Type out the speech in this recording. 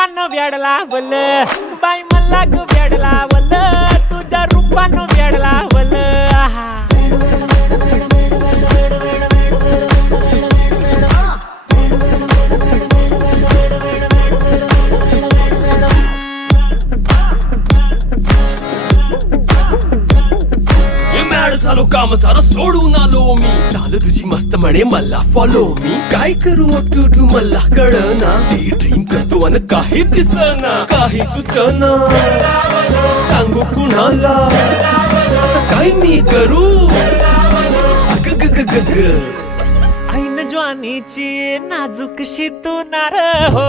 रूपानं वेड लावल बाई मला ग वेड लावल तुझ्या रूपानं वेड लावल झालो काम सारं सोडून आलो मी चाल तुझी मस्त म्हणे मला फॉलो मी काय करू टू मला कळना ड्रीम करतो आणि काही दिसना काही सुचना सांगू कुणाला आता काय मी करू अग ग ग ग ग ऐन ज्वानीची नाजूक शी तू नार हो